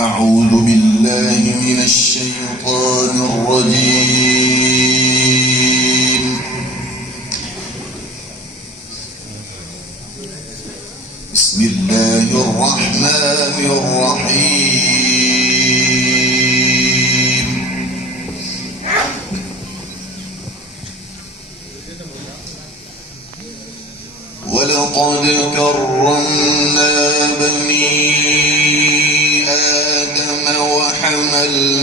أعوذ بالله من الشيطان الرجيم. بسم الله الرحمن الرحيم. ولقد كرمنا بني آدم وحملناهم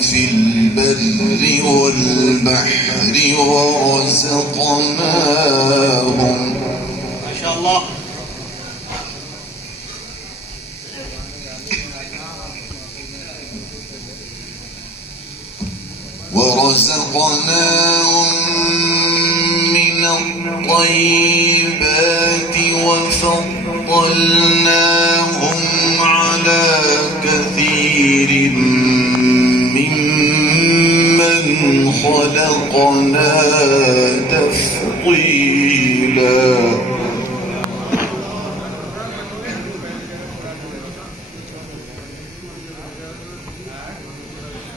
في البر والبحر ورزقناهم ما شاء الله من الطيبات وفضلناهم على كثير ممن خلقنا تفضيلا.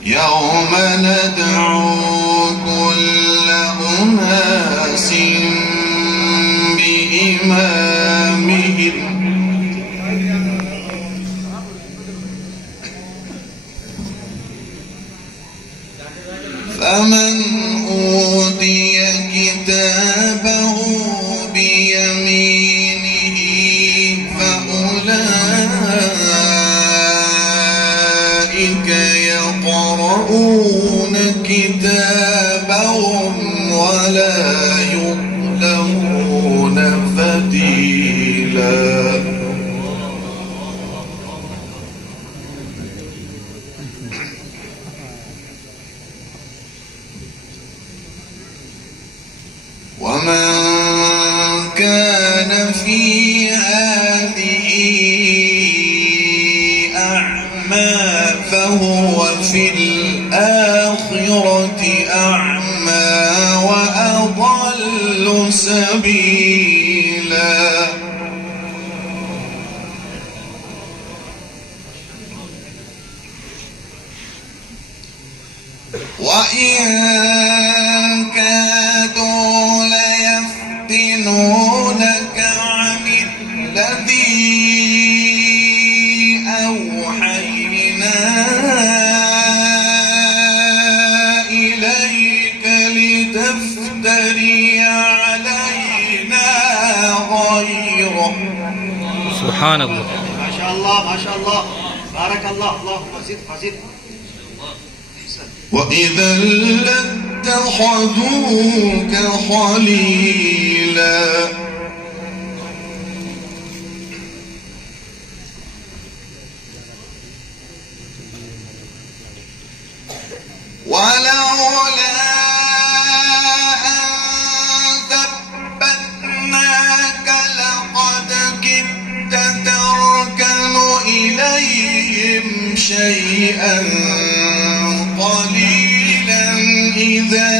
يوم ندعو كل أناس بإمامهم فمن أوتي كتابه بيمينه فأولئك يقرؤون كتابهم ولا يظلمون فتيلا. ومن كان في هذه أعمى فهو في الآخرة أعمى وأضل سبيلا. وإن كادوا ليفتنونك عن الذي أوحينا إليك لتفتري علينا غيره. سبحان الله. ما شاء الله ما شاء الله بارك الله. اللهم زد فزد. وإذا لاتخذوك خليلا. ولولا أن ثبتناك لقد كدت تركن إليهم شيئا قليلا إذا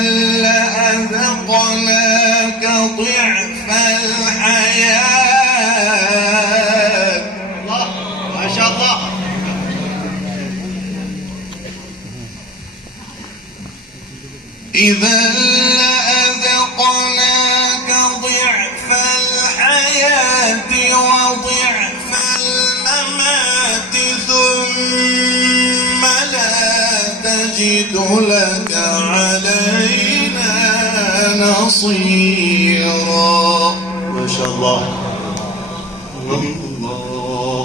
لأذقناك ضعف الحياة. الله ما شاء الله. إذا لأذقناك ضعف الحياة وضعف الممات ثم لا تجد لك علينا نصيرا. ما شاء الله. الله.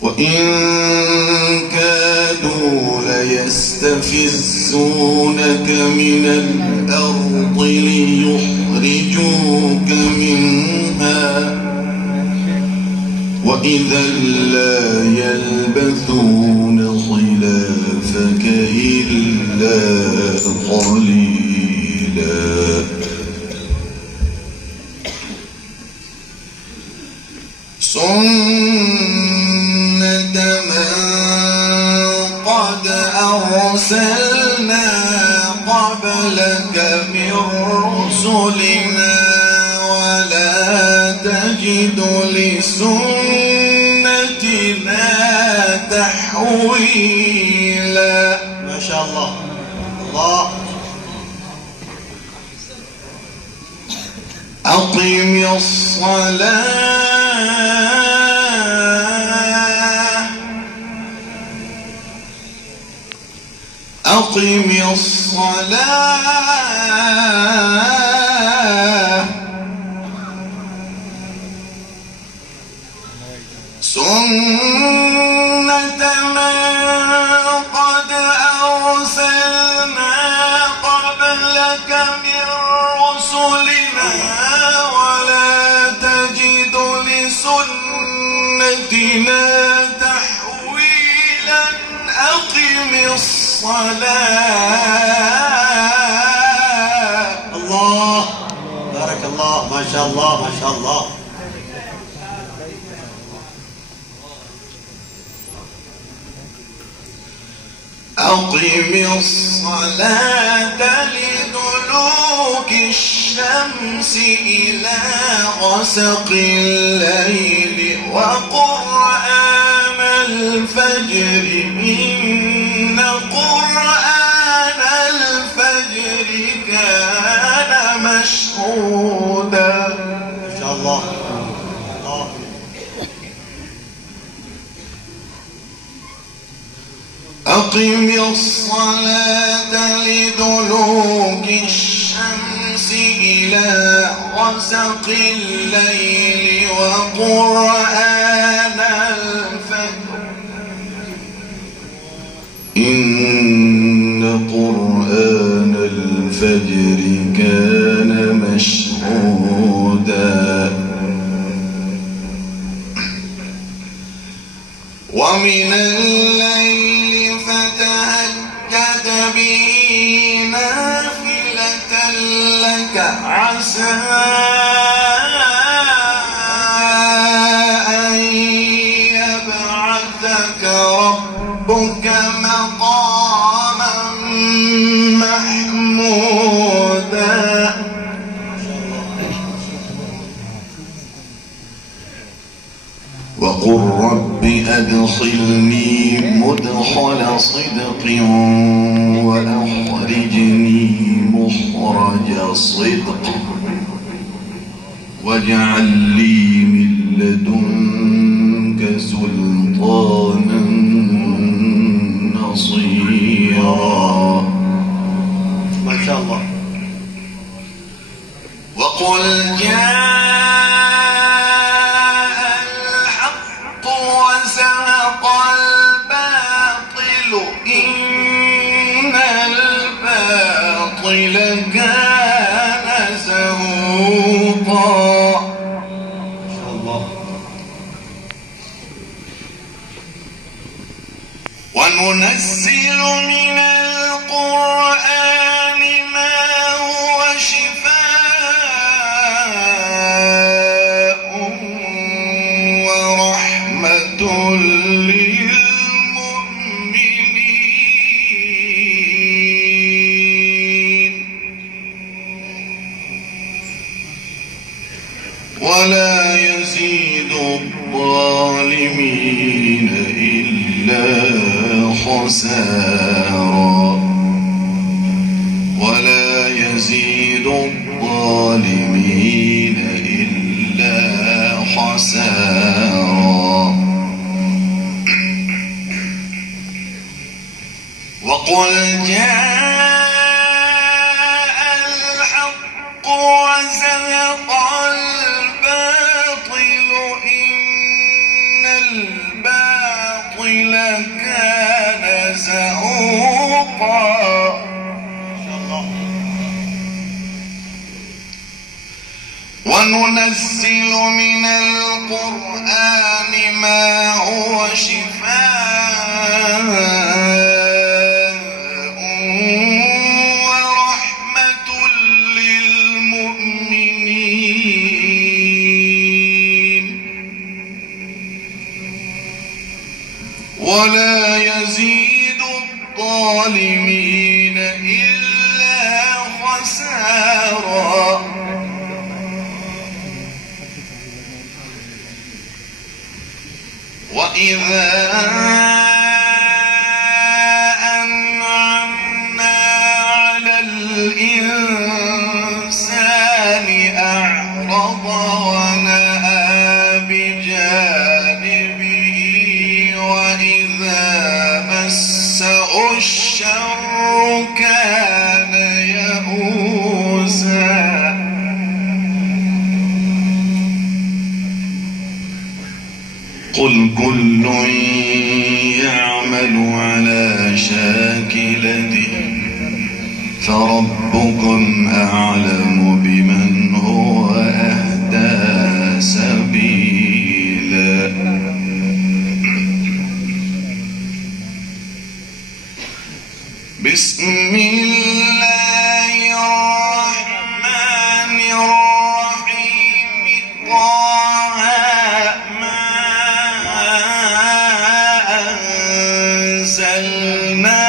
وإن كادوا ليستفزونك من الأرض ليخرجوك منها وإذا لا يلبثون خلافك إلا قليلا. سنة من قد أرسلنا قبلك من رسلنا ولا تجد تجد لسنتنا تحويلا. ما شاء الله. الله. أقم الصلاة أقم الصلاة سنة من قد أرسلنا قبلك من رسلنا ولا تجد لسنتنا تحويلا. أقم الصلاة. الله. بارك الله. ما شاء الله. ما شاء الله. أقم الصلاة لدلوك الشمس إلى غسق الليل وقرآن الفجر إن قرآن الفجر كان مشهودا. ما شاء الله. الله. أقم الصلاة لدلوك الشمس إلى غسق الليل وقرآن الفجر إن قرآن الفجر كان مشهودا. ومن الليل فتهجد به نافلة لك عسى أن يبعثك ربك مقاما محمودا. وقل رب أدخلني مدخل صدق وأخرجني مخرج صدق واجعل لي من لدنك سلطانا نصيرا. ما شاء الله. وقل وزهق الباطل إن الباطل كان زهوقا. ما شاء الله. وننزل من القرآن ما هو شفاء ورحمة للمؤمنين ولا يزيد الظالمين إلا خسارا. ولا يزيد الظالمين إلا خسارا. وقل جاء الحق وزهق الباطل إن الباطل كان زهوقا. وننزل من القرآن ما هو شفاء ورحمة للمؤمنين ولا يزيد الظالمين إلا خسارا. وإذا أنعمنا على الإنسان أعرض ونأى بجانبه وإذا مسه الشر كان يئوسا قل كل يعمل على شاكلته فربكم أعلم بمن هو أهدى سبيلا بسم الله الرحمن الرحيم طه ما أنزلنا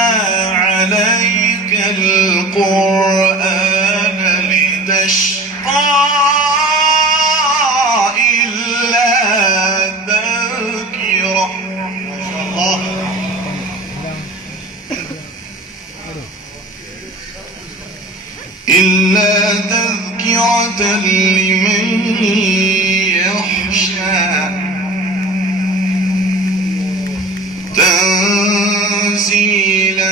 عليك القرآن لتشقى إلا تذكرة إلا تذكرة لمن يخشى تنزيلا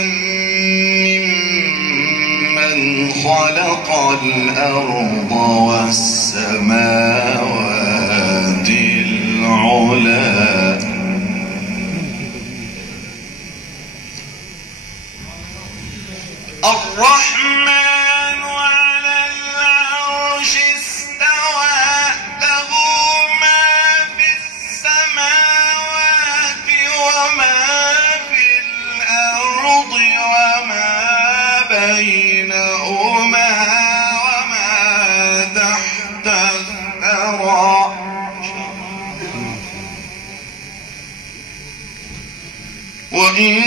ممن خلق الأرض والسماوات العلى الرحمن على العرش استوى له ما في السماوات وما في الأرض وما بينهما وما تحت الثرى وإن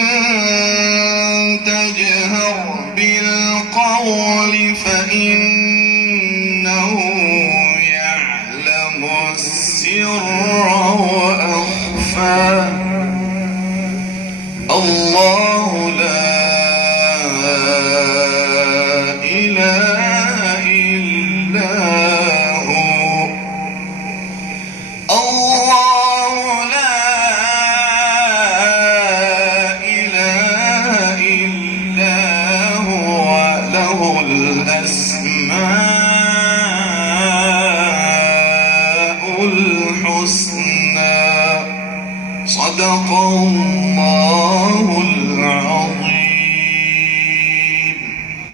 تجهر بالقول فإنه يعلم السر وأخفى الله لا إله إلا هو الله لا إله إلا هو له الأسماء الحسنى صدق الله العظيم